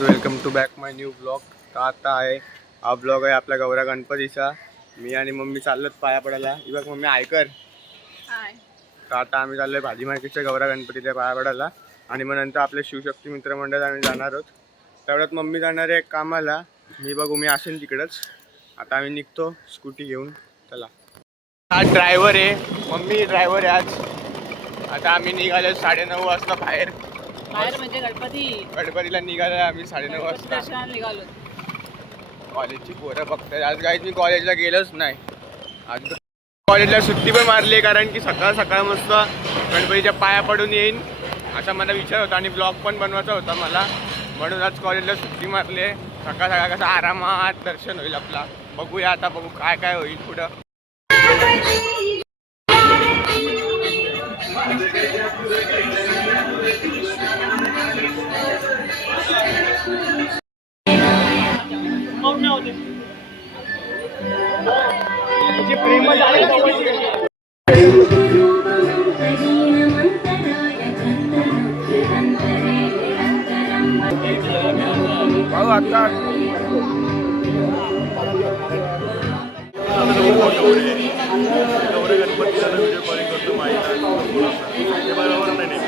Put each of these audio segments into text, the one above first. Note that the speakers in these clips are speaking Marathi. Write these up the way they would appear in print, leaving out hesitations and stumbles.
Welcome to back my new blog. तर आता आहे हा ब्लॉग आहे आपल्या गौरा गणपतीचा. मी आणि मम्मी चाललोत पाया पडायला. ही बघ मम्मी ऐकर. तर आता आम्ही चाललोय भाजी मार्केटच्या गौरा गणपतीच्या पाया पडायला आणि मग नंतर आपले शिवशक्ती मित्रमंडळ आम्ही जाणार आहोत. तेवढ्यात मम्मी जाणार आहे कामाला. मी बघू मी असेल तिकडंच. आता आम्ही निघतो स्कूटी घेऊन. चला. हा ड्रायव्हर आहे, मम्मी ड्रायव्हर आहे आज. आता आम्ही निघालो 9:30 वाजता बाहेर म्हणजे गणपतीला निघालो आम्ही 9:30 वाजता. निघालो. कॉलेजची पोरं बघतात आज. काहीच मी कॉलेजला गेलोच नाही आज. कॉलेजला सुट्टी पण मारली आहे कारण की सकाळ सकाळ मस्त गणपतीच्या पाया पडून येईन असा मला विचार होता आणि ब्लॉग पण बनवायचा होता मला, म्हणून आज कॉलेजला सुट्टी मारली आहे. सकाळ सकाळ कसं आरामात दर्शन होईल आपला. बघूया आता, बघू काय काय होईल पुढं. भाऊ आता गौरी गणपतीला व्हिडिओ कॉलिंग करतो माहिती बरोबर नाही.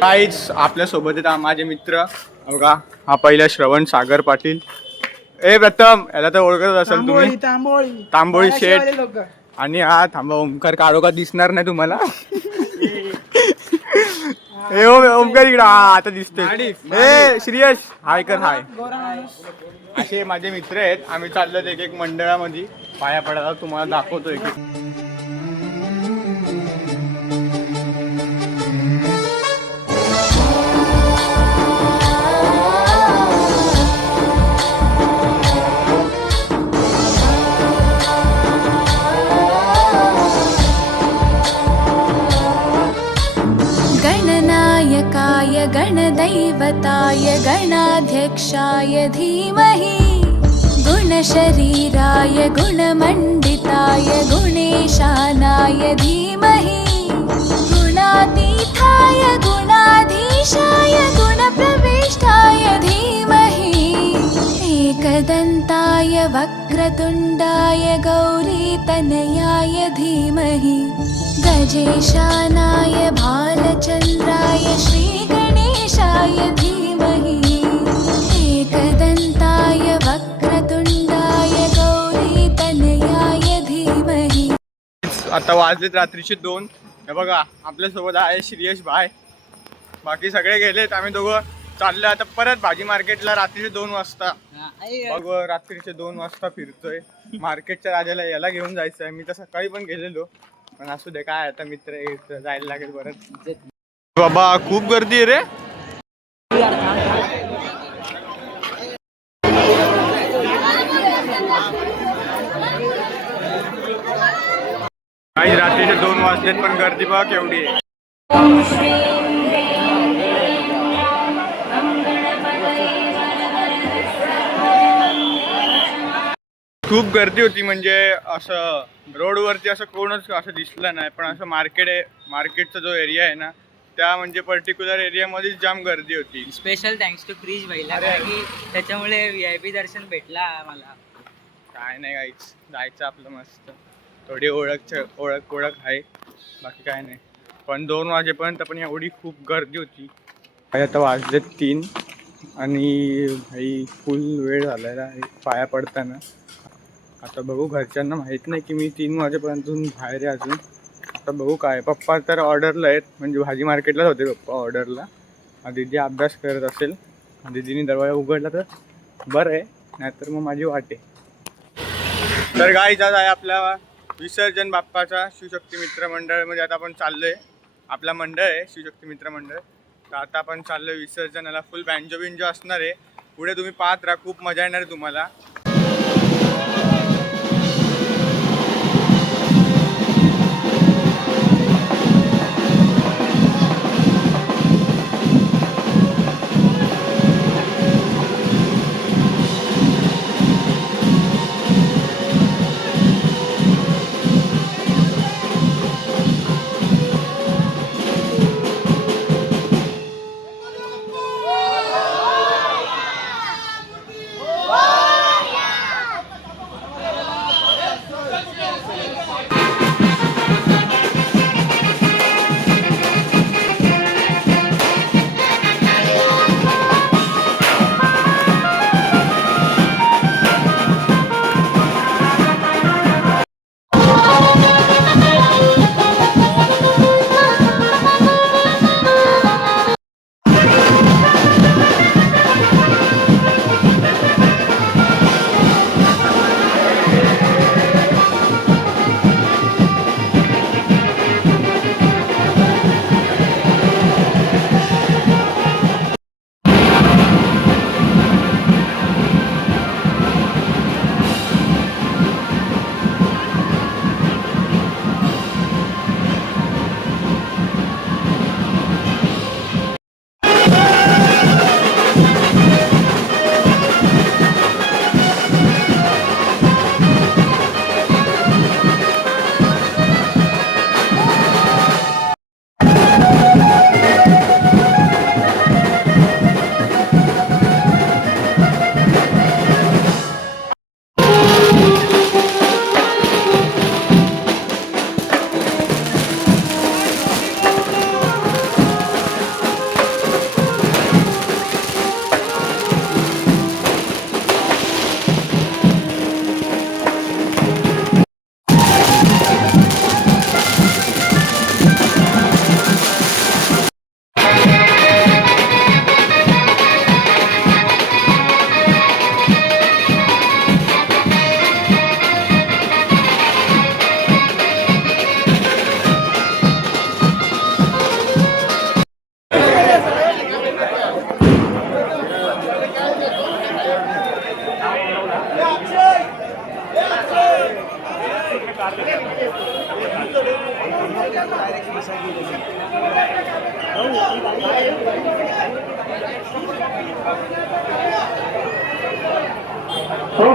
काहीच आपल्या सोबत आहेत माझे मित्र. बघा हा पहिला श्रवण सागर पाटील. ए प्रथम याला तर ओळखत असाल तुम्ही, तांबोळी शेठ. आणि हा थांबा ओमकार काढोका दिसणार नाही तुम्हाला. ए ओमकार इकडे आता दिसतोय. ए श्रीयश हाय कर हाय. असे माझे मित्र आहेत. आम्ही चाललो एक एक मंडळामध्ये पाया पडायला. तुम्हाला दाखवतो एक एक. गणनायकाय गणदैवताय गणाध्यक्षाय धीमहि गुणशरीराय गुणमण्डिताय गुणेशानाय धीमहि गुणातीताय गुणाधीशाय गुणप्रविष्टाय धीमहि एकदन्ताय वक्रतुण्डाय गौरीतनयाय धीमहि गजेशानाय भालचन्द्राय श्रीगणेशाय धीमहि एकदन्ताय वक्रतुण्डाय गौरीतनयाय धीमहि. आता वाजलेत रात्रीचे 2. हे बघा आपल्यासोबत आहे श्रीयश भाई. बाकी सगळे गेलेत. आम्ही दोघं चाललोय आता परत भाजी मार्केटला रात्रीचे 2 वाजता. बघ रात्रीचे 2 वाजता फिरतोय. मार्केटच्या राजाला याला घेऊन जायचं आहे. मी तर सकाळी पण गेलेलो पण असू दे काय आता मित्र जायला लागेल परत. बाबा खूप गर्दी आहे रे. काही रात्रीचे 2 वाजलेत पण गर्दी बघा केवढी आहे. खूप गर्दी होती. म्हणजे असं रोडवरती असं कोणच असं दिसलं नाही. पण असं मार्केटचा जो एरिया आहे ना त्या म्हणजे पर्टिक्युलर एरियामध्येच जाम गर्दी होती. स्पेशल थँक्स टू क्रिश भाईला की त्याच्यामुळे VIP दर्शन भेटला आम्हाला. काय नाही काहीच जायचं आपलं मस्त. थोडी ओळख आहे बाकी काय नाही. पण 2 वाजेपर्यंत पण एवढी खूप गर्दी होती. आता वाजलेत 3 आणि भाई फुल वेळ झालेला आहे पाया पडताना. आता बघू घरच्यांना माहीत नाही की मी 3 वाजेपर्यंत बाहेर आहे अजून. आता बघू काय. पप्पा तर ऑर्डरला आहेत म्हणजे भाजी मार्केटलाच होते पप्पा ऑर्डरला. दीदी अभ्यास करत असेल. दीदीने दरवाजा उघडला तर बरं आहे, नाहीतर मग माझी वाट आहे. तर गाईज आज आहे आपला विसर्जन बाप्पाचा शिवशक्ती मित्र मंडळ मध्ये. आता आपण चाललोय. आपला मंडळ आहे शिवशक्ती मित्र मंडळ. तर आता आपण चाललोय विसर्जनाला. फुल बँजो बिंजो असणार आहे. पुढे तुम्ही पाहत राहा, खूप मजा येणार आहे तुम्हाला.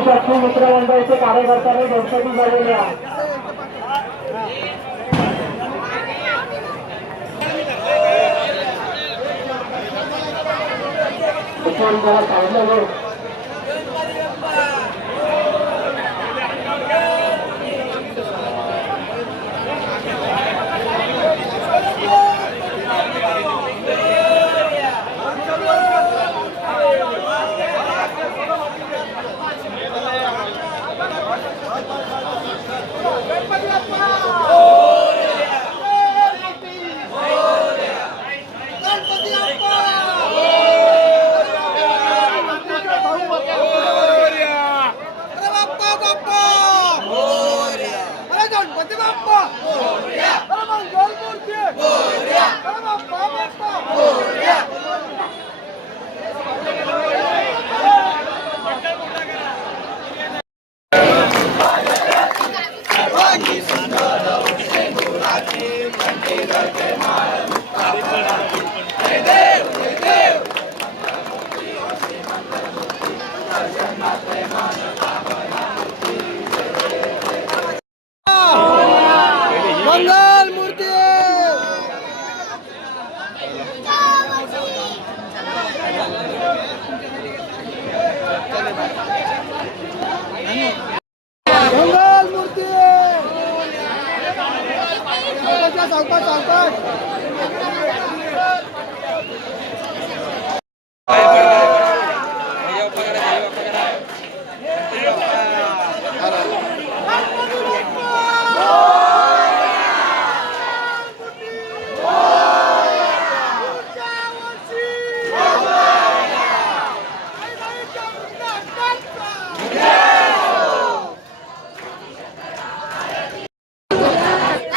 शक्ती मित्र मंडळाचे कार्यकर्त्यांनी गणपती झालेले आहे. मला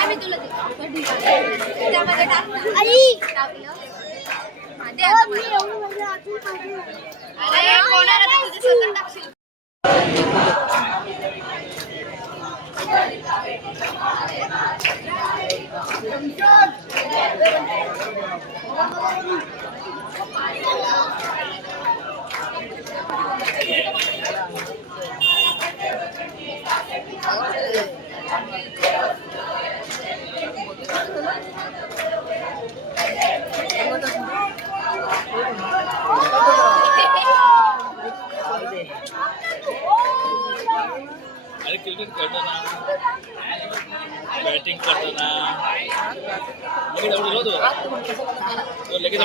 सांगितलं अरे क्रिकेट खेळताना बॅटिंग करताना लगेच आवडून होतो लगेच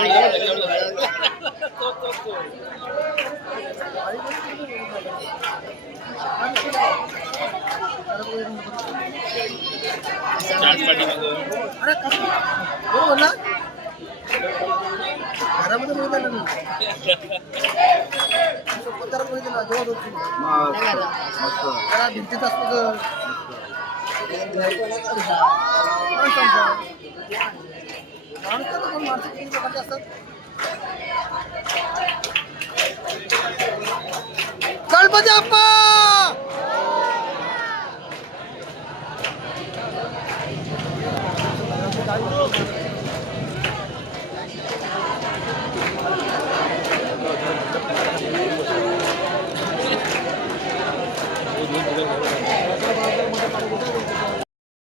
गणपती बाप्पा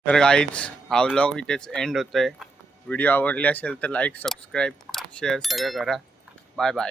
तर गाईज हा व्लॉग इथेच एंड होतोय. व्हिडिओ आवडली असेल तर लाईक सबस्क्राईब शेअर सगळं करा. Bye bye.